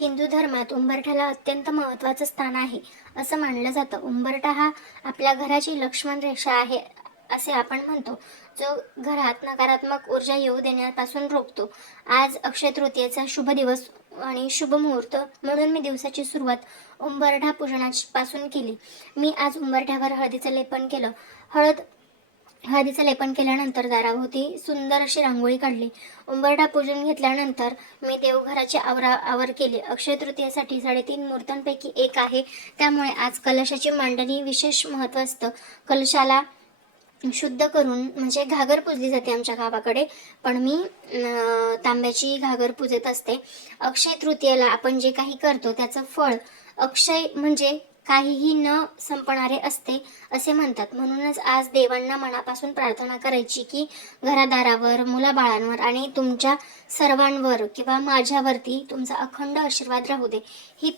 हिंदू धर्मात उंबरठ्याला अत्यंत महत्त्वाचं स्थान आहे असं मानलं जातं. उंबरठा हा आपल्या घराची लक्ष्मण रेषा आहे असे आपण म्हणतो, जो घरात नकारात्मक ऊर्जा येऊ देण्यापासून रोखतो. आज अक्षय तृतीयेचा शुभ दिवस आणि शुभ मुहूर्त म्हणून मी दिवसाची सुरुवात उंबरठा पूजनापासून केली. मी आज उंबरठ्यावर हळदीचं लेपन केलं. हळदीचं लेपन केल्यानंतर दाराभोवती सुंदर अशी रांगोळी काढली. उंबरठा पूजून घेतल्यानंतर मी देवघराची आवर केली. अक्षय तृतीयेसाठी 3.5 मुहूर्तांपैकी एक आहे, त्यामुळे आज कलशाची मांडणी विशेष महत्त्व असतं. कलशाला शुद्ध करून म्हणजे घागर पूजली जाते आमच्या गावाकडे, पण मी तांब्याची घागर पूजत असते. अक्षय तृतीयेला आपण जे काही करतो त्याचं फळ अक्षय म्हणजे काहीही न संपणारे असते असे म्हणतात. म्हणूनच आज देवांना मनापासून प्रार्थना करायची की घरादारावर, मुलाबाळांवर आणि तुमच्या सर्वांवर किंवा माझ्यावरती तुमचा अखंड आशीर्वाद राहू दे. ही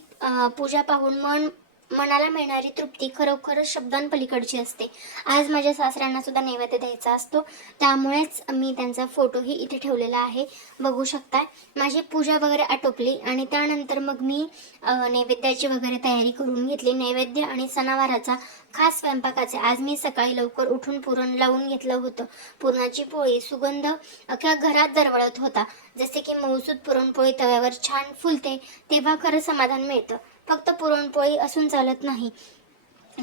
पूजा पाहून मनाला मिळणारी तृप्ती खरोखरच शब्दांपलीकडची असते. आज माझ्या सासऱ्यांना सुद्धा नैवेद्य द्यायचा असतो, त्यामुळेच मी त्यांचा फोटोही इथे ठेवलेला आहे, बघू शकताय. माझी पूजा वगैरे आटोपली आणि त्यानंतर मग मी नैवेद्याची वगैरे तयारी करून घेतली. नैवेद्य आणि सणावाराचा खास स्वयंपाकाचे आज मी सकाळी लवकर उठून पुरण लावून घेतलं होतं. पुरणाची पोळी सुगंध अख्ख्या घरात दरवळत होता. जसे की मौसूद पुरणपोळी तव्यावर छान फुलते तेव्हा खरं समाधान मिळतं. फक्त पुरणपोळी असून चालत नाही,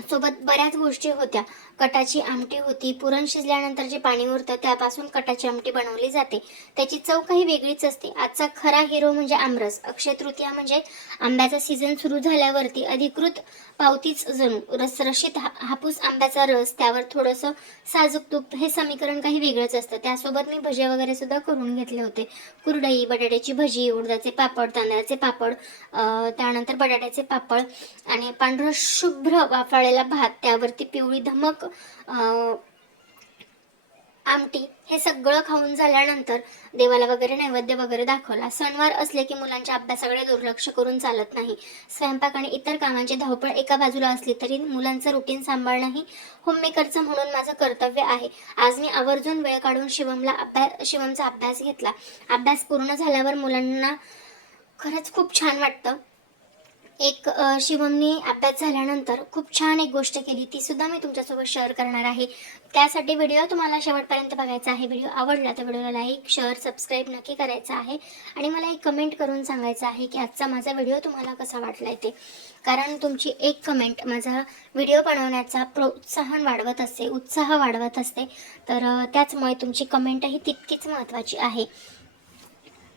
सोबत बऱ्याच गोष्टी होत्या. कटाची आमटी होती. पुरण शिजल्यानंतर जे पाणी उरतं त्यापासून कटाची आमटी बनवली जाते. त्याची चव काही वेगळीच असते. आजचा खरा हिरो म्हणजे आमरस. अक्षय तृतीया म्हणजे आंब्याचा सीझन सुरू झाल्यावरती अधिकृत पावतीच जणू. रसरशीत हापूस आंब्याचा रस, त्यावर थोडंसं साजूक तूप, हे समीकरण काही वेगळंच असतं. त्यासोबत मी भजे वगैरे सुद्धा करून घेतले होते. कुरडई, बटाट्याची भजी, उडदाचे पापड, तांदळाचे पापड, त्यानंतर बटाट्याचे पापड आणि पांढरं शुभ्र वाफाळलेला भात, त्यावरती पिवळी धमक आमटी, हे सगळं खाऊन झाल्यानंतर देवाला वगैरे नैवेद्य वगैरे दाखवला. सणवार असले की मुलांच्या अभ्यासाकडे दुर्लक्ष करून चालत नाही. स्वयंपाक आणि इतर कामांची धावपळ एका बाजूला असली तरी मुलांचं रुटीन सांभाळणं ही होममेकरचं म्हणून माझं कर्तव्य आहे. आज मी आवर्जून वेळ काढून शिवमचा अभ्यास घेतला. अभ्यास पूर्ण झाल्यावर मुलांना खरंच खूप छान वाटतं. शिवमने अभ्यास झाल्यानंतर खूप छान एक गोष्ट केली, ती सुद्धा मी तुमच्यासोबत शेअर करणार आहे. त्यासाठी व्हिडिओ तुम्हाला शेवटपर्यंत बघायचा आहे. व्हिडिओ आवडला तर व्हिडिओला लाईक, शेअर, सबस्क्राईब नक्की करायचं आहे आणि मला एक कमेंट करून सांगायचं आहे की आजचा माझा व्हिडिओ तुम्हाला कसा वाटला ते. कारण तुमची एक कमेंट माझा व्हिडिओ बनवण्याचा प्रोत्साहन वाढवत असते, उत्साह वाढवत असते. तर त्याचमुळे तुमची कमेंटही तितकीच महत्त्वाची आहे.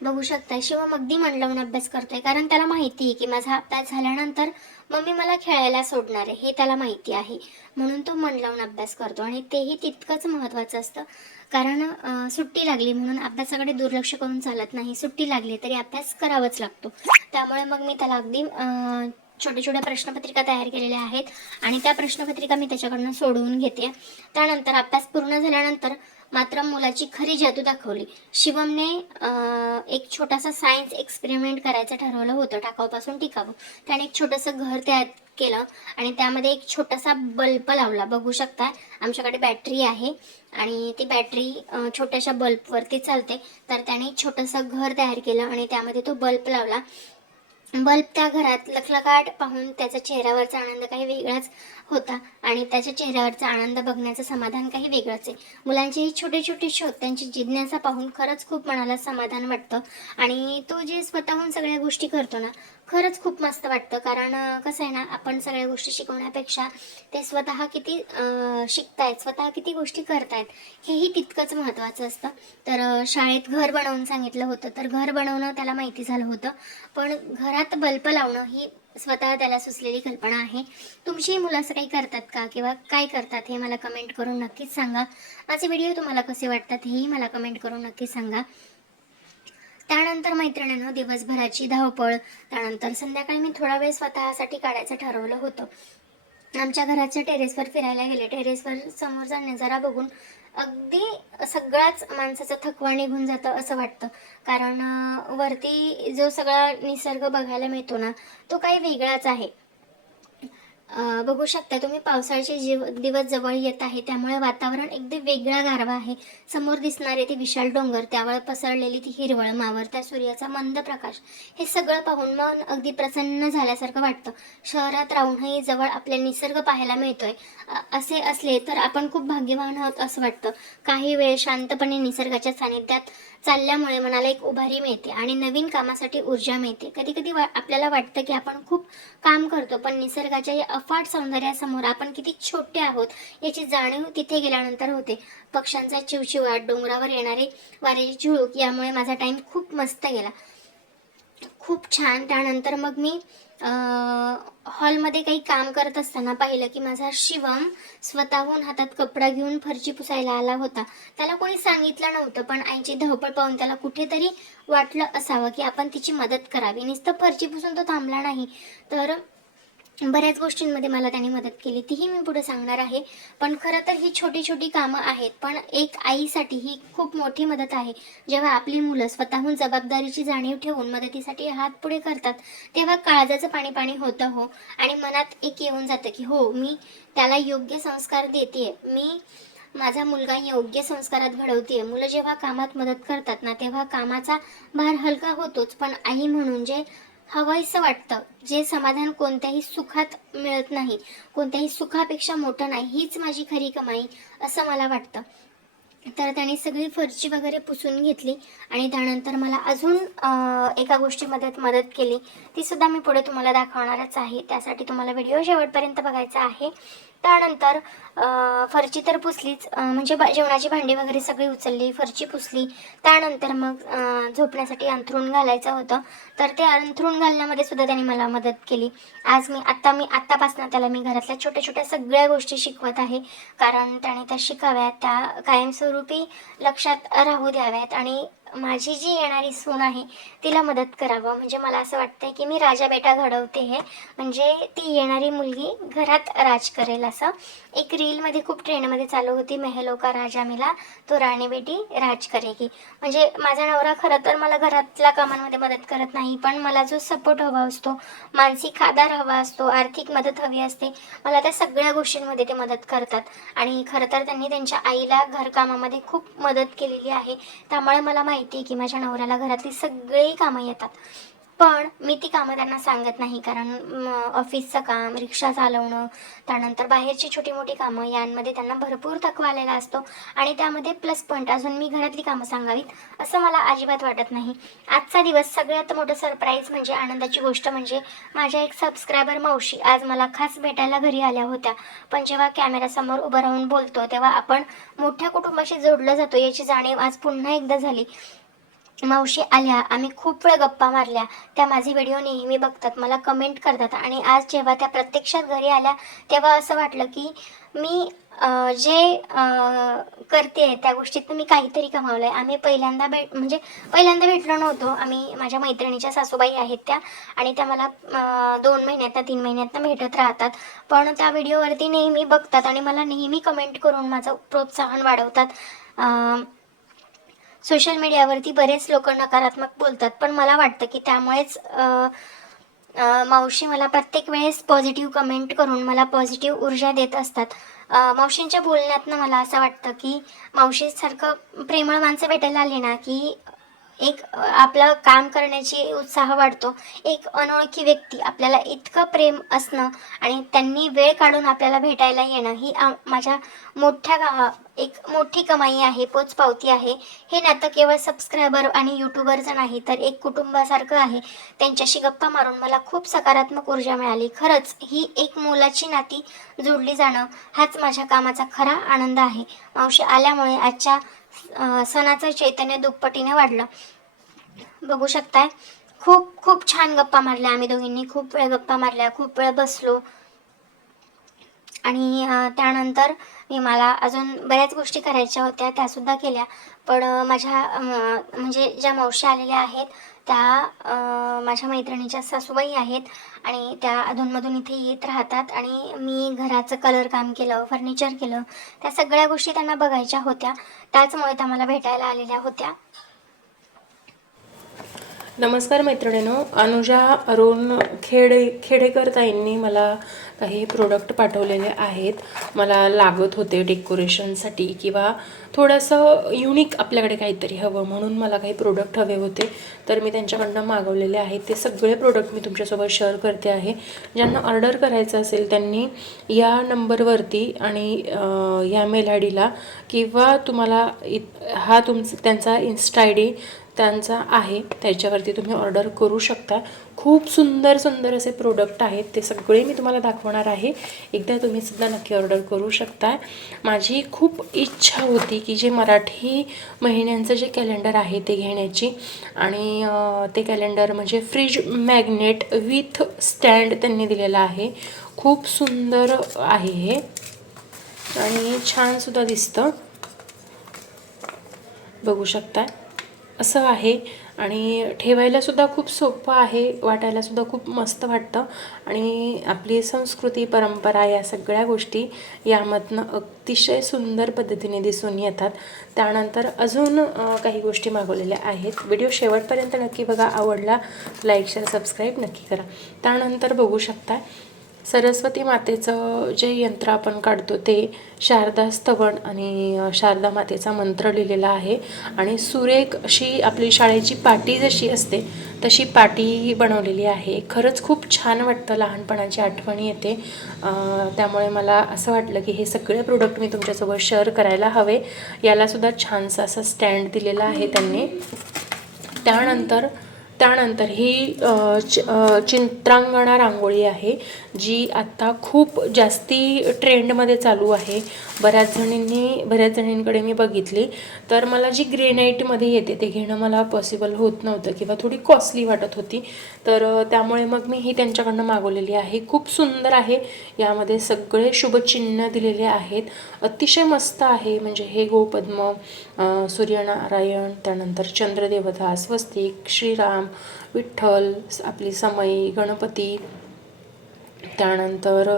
बघू शकता शिवम अगदी मन लावून अभ्यास करतोय, कारण त्याला माहिती आहे की माझा अभ्यास झाल्यानंतर मम्मी मला खेळायला सोडणार आहे, हे त्याला माहिती आहे. म्हणून तो मन लावून अभ्यास करतो आणि तेही तितकंच महत्त्वाचं असतं. कारण सुट्टी लागली म्हणून अभ्यासाकडे दुर्लक्ष करून चालत नाही. सुट्टी लागली तरी अभ्यास करावाच लागतो. त्यामुळे मग मी त्याला अगदी छोट्या छोट्या प्रश्नपत्रिका तयार केलेल्या आहेत आणि त्या प्रश्नपत्रिका मी त्याच्याकडनं सोडवून घेते. त्यानंतर अभ्यास पूर्ण झाल्यानंतर मात्र मुलाची खरी जादू दाखवली. शिवमने एक छोटासा सायन्स एक्सपेरिमेंट करायचं ठरवलं होतं, टाकाऊपासून टिकाऊ. त्याने एक छोटंसं घर तयार केलं आणि त्यामध्ये एक छोटासा बल्ब लावला. बघू शकता आमच्याकडे बॅटरी आहे आणि ती बॅटरी छोट्याशा बल्बवरती चालते. तर त्याने एक छोटंसं घर तयार केलं आणि त्यामध्ये तो बल्ब लावला. बल्ब त्या घरात लखलखाट पाहून त्याच्या चेहऱ्यावरचा आनंद काही वेगळाच होता आणि त्याच्या चेहऱ्यावरचा आनंद बघण्याचं समाधान काही वेगळंच आहे. मुलांचे हे छोटे छोटे शोध, त्यांची जिज्ञासा पाहून खरंच खूप मनाला समाधान वाटतं आणि तो जे स्वतःहून सगळ्या गोष्टी करतो ना, खरंच खूप मस्त वाटतं. कारण कसं आहे ना, आपण सगळ्या गोष्टी शिकवण्यापेक्षा ते स्वतः किती शिकतायत, स्वतः किती गोष्टी करतायत, हेही तितकंच महत्त्वाचं असतं. तर शाळेत घर बनवून सांगितलं होतं, तर घर बनवणं त्याला माहिती झालं होतं, पण घरात बल्ब लावणं ही स्वतः त्याला सुचलेली कल्पना आहे. तुमची मुलं असं काही करतात का किंवा काय करतात हे मला कमेंट करून नक्कीच सांगा. माझे व्हिडिओ तुम्हाला कसे वाटतात हेही मला कमेंट करून नक्कीच सांगा. त्यानंतर मैत्रिणींनो, दिवसभराची धावपळ, त्यानंतर संध्याकाळी मी थोडा वेळ स्वतःसाठी काढायचं ठरवलं होतं. आमच्या घराच्या टेरेसवर फिरायला गेले. टेरेसवर समोरचा नजारा बघून अगदी सगळाच माणसाचा थकवा निघून जातं असं वाटतं. कारण वरती जो सगळा निसर्ग बघायला मिळतो ना, तो काही वेगळाच आहे. बघू शकता तुम्ही पावसाळ्याचे दिवस जवळ येत आहे, त्यामुळे वातावरण एकदम वेगळा गारवा आहे. समोर दिसणारे ते विशाल डोंगर, त्यावर पसरलेली ती हिरवळ, मावळत्या सूर्याचा मंद प्रकाश, हे सगळं पाहून मन अगदी प्रसन्न झाल्यासारखं वाटतं. शहरात राहूनही जवळ आपल्या निसर्ग पाहायला मिळतोय, असे असले तर आपण खूप भाग्यवान आहोत असं वाटतं. काही वेळ शांतपणे निसर्गाच्या सानिध्यात चालल्यामुळे मनाला एक उभारी मिळते आणि नवीन कामासाठी ऊर्जा मिळते. कधी कधी आपल्याला वाटतं की आपण खूप काम करतो, पण निसर्गाच्या या अफाट सौंदर्यासमोर आपण किती छोटे आहोत याची जाणीव तिथे गेल्यानंतर होते. पक्ष्यांचा चिवचिवाट, डोंगरावर येणारे वाऱ्याची झुळूक यामुळे माझा टाइम खूप मस्त गेला, खूप छान. त्यानंतर मग मी हॉलमध्ये काही काम करत असताना पाहिलं की माझा शिवम स्वतःहून हातात कपडा घेऊन फरची पुसायला आला होता. त्याला कोणी सांगितलं नव्हतं, पण आईची धावपळ पाहून त्याला कुठेतरी वाटलं असावं की आपण तिची मदत करावी. नुसतं फरची पुसून तो थांबला नाही, तर बऱ्याच गोष्टींमध्ये मला त्याने मदत केली, तीही मी पुढे सांगणार आहे. पण खरं तर ही छोटी छोटी कामं आहेत, पण एक आईसाठी ही खूप मोठी मदत आहे. जेव्हा आपली मुलं स्वतःहून जबाबदारीची जाणीव ठेवून मदतीसाठी हात पुढे करतात, तेव्हा काळजाचं पाणी पाणी होतं हो. आणि मनात एक येऊन जातं की हो, मी त्याला योग्य संस्कार देते, मी माझा मुलगा योग्य संस्कारात घडवते. मुलं जेव्हा कामात मदत करतात ना, तेव्हा कामाचा भार हलका होतोच, पण आई म्हणून जे हवंसं वाटतं, जे समाधान कोणत्याही सुखात मिळत नाही, कोणत्याही सुखापेक्षा मोठं नाही, हीच माझी खरी कमाई असं मला वाटतं. तर त्याने सगळी फरची वगैरे पुसून घेतली आणि त्यानंतर मला अजून एका गोष्टीमध्ये मदत केली, ती सुद्धा मी पुढे तुम्हाला दाखवणारच आहे. त्यासाठी तुम्हाला व्हिडिओ शेवटपर्यंत बघायचा आहे. त्यानंतर फरची तर पुसलीच, म्हणजे जेवणाची भांडी वगैरे सगळी उचलली, फरची पुसली. त्यानंतर मग झोपण्यासाठी अंथरूण घालायचं होतं, तर ते अंथरूण घालण्यामध्ये सुद्धा त्याने मला मदत केली. मी आत्तापासून त्याला मी घरातल्या छोट्या छोट्या सगळ्या गोष्टी शिकवत आहे, कारण त्याने त्या शिकाव्यात, त्या कायमस्वरूपी लक्षात राहू द्याव्यात आणि माझी जी येणारी सून आहे तिला मदत करावं. म्हणजे मला असं वाटतंय की मी राजा बेटा घडवते आहे, म्हणजे ती येणारी मुलगी घरात राज करेल. असं एक रीलमध्ये खूप ट्रेंडमध्ये चालू होती, मेहलो का राजा मिला तो राणी बेटी राज करेगी. म्हणजे माझा नवरा खरं तर मला घरातल्या कामांमध्ये मदत करत नाही, पण मला जो सपोर्ट हवा असतो, मानसिक आधार हवा असतो, आर्थिक मदत हवी असते, मला त्या सगळ्या गोष्टींमध्ये ते मदत करतात. आणि खरं तर त्यांनी त्यांच्या आईला घरकामामध्ये खूप मदत केलेली आहे, त्यामुळे मला माहिती आहे की माझ्या नवऱ्याला घरातली सगळी कामं येतात. पण मी ती कामं त्यांना सांगत नाही, कारण ऑफिसचं काम, रिक्षा चालवणं, त्यानंतर बाहेरची छोटी मोठी कामं यांमध्ये त्यांना भरपूर थकवा आलेला असतो आणि त्यामध्ये प्लस पॉईंट अजून मी घरातली कामं सांगावीत असं मला अजिबात वाटत नाही. आजचा दिवस सगळ्यात मोठं सरप्राईज म्हणजे आनंदाची गोष्ट म्हणजे माझ्या एक सबस्क्रायबर मावशी आज मला खास भेटायला घरी आल्या होत्या. पण जेव्हा कॅमेऱ्यासमोर उभं राहून बोलतो तेव्हा आपण मोठ्या कुटुंबाशी जोडलं जातो याची जाणीव आज पुन्हा एकदा झाली. मावशी आल्या, आम्ही खूप वेळ गप्पा मारल्या. त्या माझे व्हिडिओ नेहमी बघतात, मला कमेंट करतात आणि आज जेव्हा त्या प्रत्यक्षात घरी आल्या तेव्हा असं वाटलं की मी जे करते त्या गोष्टीत मी काहीतरी कमावलं आहे. आम्ही पहिल्यांदा भेटलो नव्हतो. आम्ही माझ्या मैत्रिणीच्या सासूबाई आहेत त्या, आणि त्या मला 2 महिन्यातनं 3 महिन्यातनं भेटत राहतात. पण त्या व्हिडिओवरती नेहमी बघतात आणि मला नेहमी कमेंट करून माझं प्रोत्साहन वाढवतात. सोशल मीडियावरती बरेच लोक नकारात्मक बोलतात, पण मला वाटतं की त्यामुळेच मावशी मला प्रत्येक वेळेस पॉझिटिव्ह कमेंट करून मला पॉझिटिव्ह ऊर्जा देत असतात. मावशींच्या बोलण्यातनं मला असं वाटतं की मावशीसारखं प्रेमळ माणसं भेटायला आली ना की एक आपलं काम करण्याची उत्साह वाढतो. एक अनोळखी व्यक्ती आपल्याला इतकं प्रेम असणं आणि त्यांनी वेळ काढून आपल्याला भेटायला येणं ही माझ्या एक मोठी कमाई आहे, पोचपावती आहे. हे नातं केवळ सबस्क्रायबर आणि यूट्यूबरचं नाही, तर एक कुटुंबासारखं आहे. त्यांच्याशी गप्पा मारून मला खूप सकारात्मक ऊर्जा मिळाली. खरंच ही एक मोलाची नाती जोडली जाणं हाच माझ्या कामाचा खरा आनंद आहे. मावशी आल्यामुळे आजच्या सणाचं चैतन्य दुप्पटीने वाढलं. बघू शकताय, खूप खूप छान गप्पा मारल्या आम्ही दोघींनी, खूप वेळ गप्पा मारल्या, खूप वेळ बसलो. आणि त्यानंतर मला अजून बऱ्याच गोष्टी करायच्या होत्या, त्यासुद्धा केल्या. पण म्हणजे ज्या मावशी आलेल्या आहेत त्या माझ्या मैत्रिणीच्या सासूबाई आहेत आणि त्या अधूनमधून इथे येत राहतात आणि मी घराचं कलर काम केलं, फर्निचर केलं, त्या सगळ्या गोष्टी त्यांना बघायच्या होत्या. त्याचमुळे त्या मला भेटायला आलेल्या होत्या. नमस्कार मैत्रिणींनो, अनुजा अरुण खेडेकर ताईंनी मला काही प्रोडक्ट पाठवलेले आहेत. मला लागत होते डेकोरेशनसाठी किंवा थोडंसं युनिक आपल्याकडे काहीतरी हवं म्हणून मला काही प्रोडक्ट हवे होते. तर मी त्यांच्याकडनं मागवलेले आहेत. ते सगळे प्रोडक्ट मी तुमच्यासोबत शेअर करते आहे. ज्यांना ऑर्डर करायचं असेल त्यांनी या नंबरवरती आणि या मेल आय डीला किंवा तुम्हाला हा त्यांचा इन्स्टा आय डी त्यांचा आहे, त्याच्यावरती तुम्ही ऑर्डर करू शकता. खूप सुंदर सुंदर असे प्रोडक्ट आहेत. ते सगळे मी तुम्हाला दाखवणार आहे. एकदा तुम्ही सुद्धा नक्की ऑर्डर करू शकता. माझी खूप इच्छा होती की जे मराठी महिन्यांचं जे कॅलेंडर आहे ते घेण्याची, आणि ते कॅलेंडर म्हणजे फ्रीज मॅग्नेट विथ स्टँड त्यांनी दिलेलं आहे. खूप सुंदर आहे हे आणि छानसुद्धा दिसतं, बघू शकता. असं आहे आणि ठेवायलासुद्धा खूप सोपं आहे, वाटायलासुद्धा खूप मस्त वाटतं. आणि आपली संस्कृती परंपरा या सगळ्या गोष्टी यामधनं अतिशय सुंदर पद्धतीने दिसून येतात. त्यानंतर अजून काही गोष्टी मागवलेल्या आहेत. व्हिडिओ शेवटपर्यंत नक्की बघा. आवडला लाईक शेअर सबस्क्राईब नक्की करा. त्यानंतर बघू शकता सरस्वती मातेचं जे यंत्र आपण काढतो ते शारदा स्तवन आणि शारदा मातेचा मंत्र लिहिलेला आहे. आणि सुरेख अशी आपली शाळेची पाटी जशी असते तशी पाटी बनवलेली आहे. खरंच खूप छान वाटतं, लहानपणाची आठवण येते. त्यामुळे मला असं वाटलं की हे सगळे प्रोडक्ट मी तुमच्यासोबत शेअर करायला हवे. यालासुद्धा छानसा असं स्टँड दिलेला आहे त्यांनी. त्यानंतर ही चित्रांगणा रांगोळी आहे जी आत्ता खूप जास्ती ट्रेंडमध्ये चालू आहे. बऱ्याच जणींकडे मी बघितली. तर मला जी ग्रेनाईटमध्ये येते ते घेणं मला पॉसिबल होत नव्हतं किंवा थोडी कॉस्टली वाटत होती. तर त्यामुळे मग मी ही त्यांच्याकडनं मागवलेली आहे. खूप सुंदर आहे. यामध्ये सगळे शुभचिन्ह दिलेले आहेत. अतिशय मस्त आहे. म्हणजे हे गोपद्म, सूर्यनारायण, त्यानंतर चंद्रदेवता, स्वस्तिक, श्रीराम, विठ्ठल, आपली समई, गणपती, त्यानंतर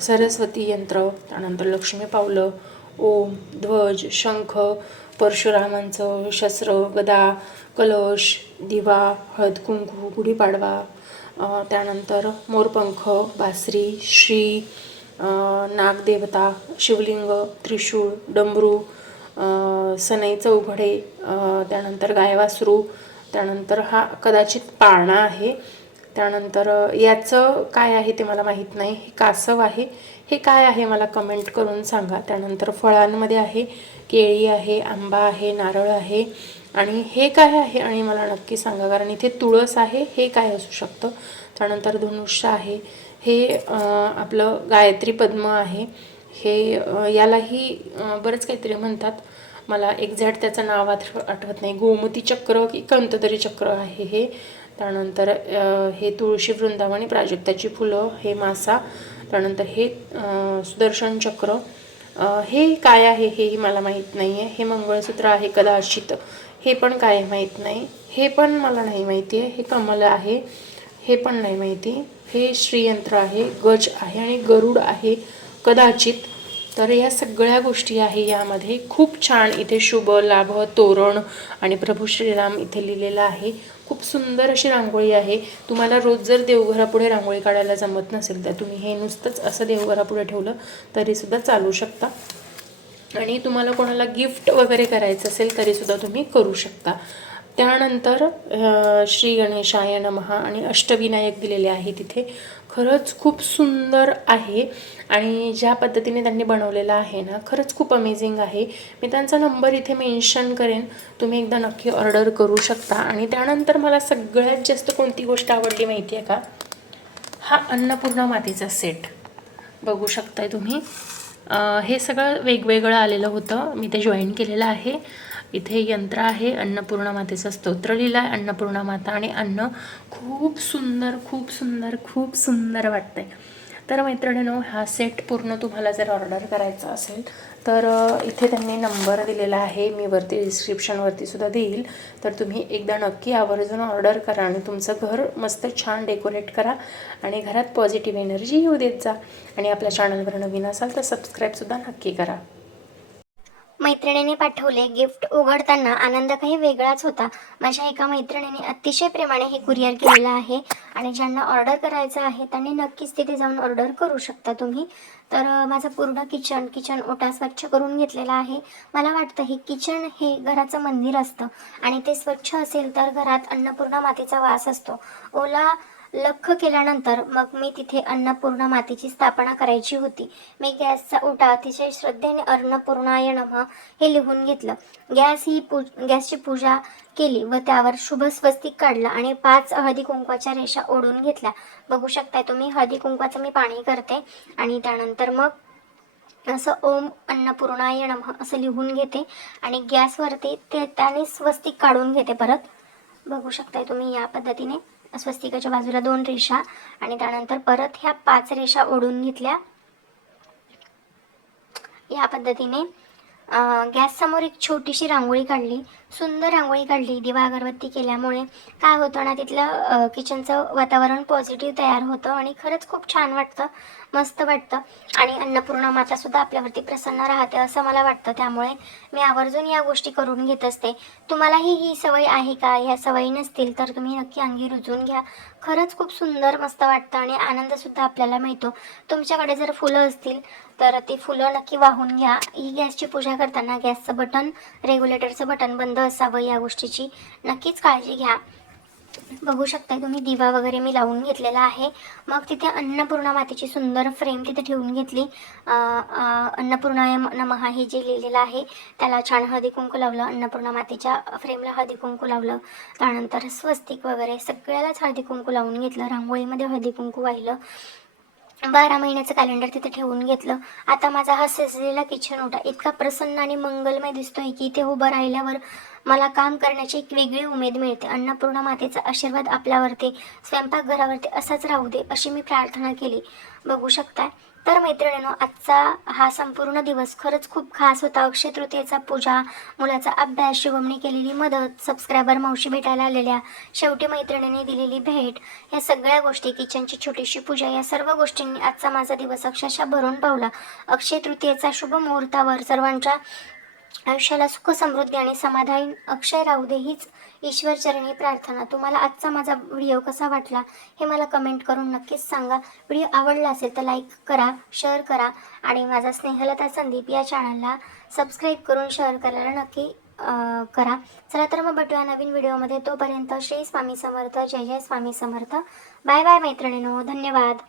सरस्वती यंत्र, त्यानंतर लक्ष्मी पावलं, ओम, ध्वज, शंख, परशुरामांचं शस्त्र, गदा, कलश, दिवा, हळद कुंकू, गुढीपाडवा, त्यानंतर मोरपंख, बासरी, श्री, नागदेवता, शिवलिंग, त्रिशूळ, डमरू, सनई चौघडे, त्यानंतर गायवासरू, त्यानंतर हा कदाचित पाळणा आहे. त्यानंतर याचं काय आहे ते मला माहीत नाही. हे कासव आहे. हे काय आहे मला कमेंट करून सांगा. त्यानंतर फळांमध्ये आहे, केळी आहे, आंबा आहे, नारळ आहे. आणि हे काय आहे आणि मला नक्की सांगा, कारण इथे तुळस आहे. हे काय असू शकतं. त्यानंतर धनुष्य आहे. हे आपलं गायत्री पद्म आहे. हे यालाही बरंच काहीतरी म्हणतात, मला एक्झॅक्ट त्याचं नाव आठवत नाही. गोमती चक्र की कोणतं चक्र आहे हे. त्यानंतर हे तुळशी, वृंदावनी, प्राजक्ताची फुलं, हे मासा. त्यानंतर हे सुदर्शन चक्र. हे काय आहे हेही मला माहीत नाही आहे. हे मंगळसूत्र आहे कदाचित. हे पण काय माहीत नाही. हे पण मला नाही माहिती आहे. हे कमल आहे. हे पण नाही माहिती. हे श्रीयंत्र आहे, गज आहे आणि गरुड आहे कदाचित. तर या सगळ्या गोष्टी आहे यामध्ये. खूप छान इथे शुभ लाभ तोरण आणि प्रभू श्रीराम इथे लिहिलेलं आहे. खूप सुंदर अशी रांगोळी आहे. तुम्हाला रोज जर देवघरापुढे रांगोळी काढायला जमत नसेल तर तुम्ही हे नुसतंच असं देवघरापुढे ठेवलं तरीसुद्धा चालू शकता. आणि तुम्हाला कोणाला गिफ्ट वगैरे करायचं असेल तरीसुद्धा तुम्ही करू शकता. त्यानंतर श्री गणेशाय नमः आणि अष्टविनायक दिलेले आहे तिथे. खरंच खूप सुंदर आहे आणि ज्या पद्धतीने त्यांनी बनवलेलं आहे ना, खरंच खूप अमेझिंग आहे. मी त्यांचा नंबर इथे मेन्शन करेन, तुम्ही एकदा नक्की ऑर्डर करू शकता. आणि त्यानंतर मला सगळ्यात जास्त कोणती गोष्ट आवडली माहिती आहे का? हा अन्नपूर्णा मातेचा सेट बघू शकताय तुम्ही. हे सगळं वेगवेगळं आलेलं होतं, मी ते जॉईन केलेलं आहे. इथे यंत्र आहे, अन्नपूर्णा मातेचं स्तोत्र लिहिलं आहे, अन्नपूर्णा माता आणि अन्न. खूप सुंदर खूप सुंदर खूप सुंदर वाटतंय. तर मैत्रिणींनो, हा सेट पूर्ण तुम्हाला जर ऑर्डर करायचा असेल तर इथे त्यांनी नंबर दिलेला आहे, मी वरती डिस्क्रिप्शनवरती सुद्धा देईल. तर तुम्ही एकदा नक्की आवर्जून ऑर्डर करा आणि तुमचं घर मस्त छान डेकोरेट करा आणि घरात पॉझिटिव्ह एनर्जी येऊ देत जा. आणि आपल्या चॅनलवर नवीन असाल तर सबस्क्राईबसुद्धा नक्की करा. मैत्रिणीने पाठवले गिफ्ट उघडताना आनंद काही वेगळाच होता. माझ्या एका मैत्रिणीने अतिशय प्रेमाने हे कुरिअर केलेलं आहे आणि ज्यांना ऑर्डर करायचं आहे त्यांनी नक्कीच तिथे जाऊन ऑर्डर करू शकता तुम्ही. तर माझं पूर्ण किचन ओटा स्वच्छ करून घेतलेला आहे. मला वाटतं हे किचन हे घराचं मंदिर असतं आणि ते स्वच्छ असेल तर घरात अन्नपूर्णा मातेचा वास असतो. ओला लख्ख केल्यानंतर मग मी तिथे अन्नपूर्णा मातेची स्थापना करायची होती. मी गॅसचा ओटा अतिशय श्रद्धेने अन्नपूर्णाय नमः हे लिहून घेतलं. गॅसची पूजा केली व त्यावर शुभ स्वस्तिक काढलं आणि 5 हळदी कुंकवाच्या रेषा ओढून घेतल्या. बघू शकताय तुम्ही हळदी कुंकवाचं मी पाणी करते आणि त्यानंतर मग असं ओम अन्नपूर्णाय नमः असं लिहून घेते आणि गॅसवरती त्याने स्वस्तिक काढून घेते परत. बघू शकताय तुम्ही या पद्धतीने स्वस्तिकाच्या बाजूला 2 रेषा आणि त्यानंतर परत ह्या 5 रेषा ओढून घेतल्या. या पद्धतीने गॅससमोर एक छोटीशी रांगोळी काढली. सुंदर रांगोळी काढली. दिवा अगरबत्ती केल्यामुळे काय होतं ना, तिथलं किचनचं वातावरण पॉझिटिव्ह तयार होतं आणि खरंच खूप छान वाटतं, मस्त वाटतं आणि अन्नपूर्णा मातासुद्धा आपल्यावरती प्रसन्न राहते असं मला वाटतं. त्यामुळे मी आवर्जून या गोष्टी करून घेत असते. तुम्हालाही ही सवय आहे का? ह्या सवयी नसतील तर तुम्ही नक्की अंगी रुजून घ्या. खरंच खूप सुंदर मस्त वाटतं आणि आनंदसुद्धा आपल्याला मिळतो. तुमच्याकडे जर फुलं असतील तर ती फुलं नक्की वाहून घ्या. ही गॅसची पूजा करताना गॅसचं बटन, रेग्युलेटरचं बटन बंद असावं या गोष्टीची नक्कीच काळजी घ्या. बघू शकताय तुम्ही दिवा वगैरे मी लावून घेतलेला आहे. मग तिथे अन्नपूर्णा मातेची सुंदर फ्रेम तिथे ठेवून घेतली. अन्नपूर्णाय नमः हे जे लिहिलेलं आहे त्याला छान हळदी कुंकू लावलं. अन्नपूर्णा मातेच्या फ्रेमला हळदी कुंकू लावलं. त्यानंतर स्वस्तिक वगैरे सगळ्यालाच हळदी कुंकू लावून घेतलं. रांगोळीमध्ये हळदी कुंकू वाहिलं. 12 महिन्याचं कॅलेंडर तिथे ठेवून घेतलं. आता माझा हा सजलेला किचन ओटा इतका प्रसन्न आणि मंगलमय दिसतोय की इथे उभं राहिल्यावर मला काम करण्याची एक वेगळी उमेद मिळते. अन्नपूर्णा मातेचा आशीर्वाद आपल्यावरती, स्वयंपाकघरावरती असाच राहू दे अशी मी प्रार्थना केली. बघू शकताय. तर मैत्रिणींनो, आजचा हा संपूर्ण दिवस खरंच खूप खास होता. अक्षय तृतीयेचा पूजा, मुलाचा अभ्यास, शिवमने केलेली मदत, सबस्क्रायबर मावशी भेटायला आलेल्या, शेवटी मैत्रिणीने दिलेली भेट, या सगळ्या गोष्टी, किचनची छोटीशी पूजा, या सर्व गोष्टींनी आजचा माझा दिवस अक्षरशः भरून पावला. अक्षय तृतीयेचा शुभ मुहूर्तावर सर्वांच्या आयुष्याला सुख समृद्धी आणि समाधान अक्षय राहू दे हीच ईश्वरचरणी प्रार्थना. तुम्हाला आजचा माझा व्हिडिओ कसा वाटला हे मला कमेंट करून नक्कीच सांगा. व्हिडिओ आवडला असेल तर लाईक करा, शेअर करा आणि माझा स्नेहलता संदीप या चॅनलला सबस्क्राईब करून शेअर करायला नक्की करा. चला तर मग भेटूया नवीन व्हिडिओमध्ये. तोपर्यंत श्री स्वामी समर्थ. जय जय स्वामी समर्थ. बाय बाय मैत्रिणींनो. धन्यवाद.